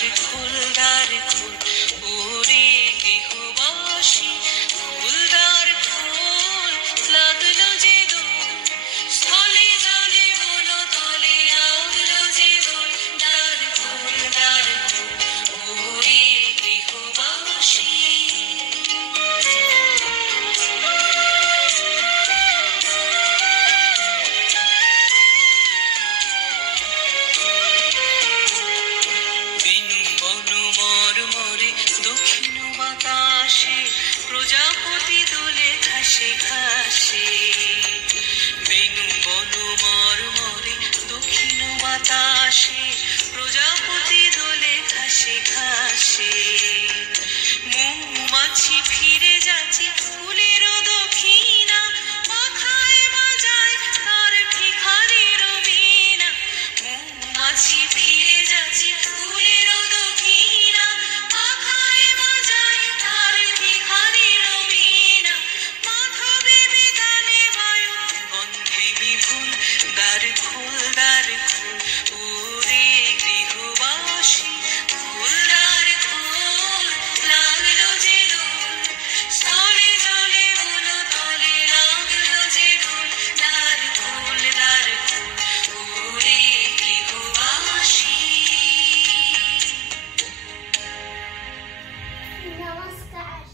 দ্বার খোল ওরে গৃহবাসী, খোল দ্বার খোল, লাগলো যে দোল, স্থলে জলে বন তলে লাগলো যে দোল। দ্বার খোল ওরে গৃহবাসী। দক্ষিণ বাতাসে প্রজাপতি দোলে ঘাসে ঘাসে, বেনু বন মরমরে দক্ষিণ বাতাসে প্রজাপতি দোলে ঘাসে ঘাসে। মৌমাছি ফিরে যাচ্ছে ফুলের দক্ষিণা, পাখায় বাজায় তার ভিখারির বীণা। মৌমাছি ফিরে যাচ্ছে ফুলের দক্ষিণা, পাখায় বাজায় তার ভিখারির বীণা। মাধবে বিতানে বায়ু গন্ধে বিভুল, দ্বার খোল ওরে গৃহবাসী, খোল দ্বার খোল, লাগলো যে দোল, স্থলে জলে বন তলে লাগলো যে দোল। দ্বার খোল ওরে গৃহবাসী। নমস্কার।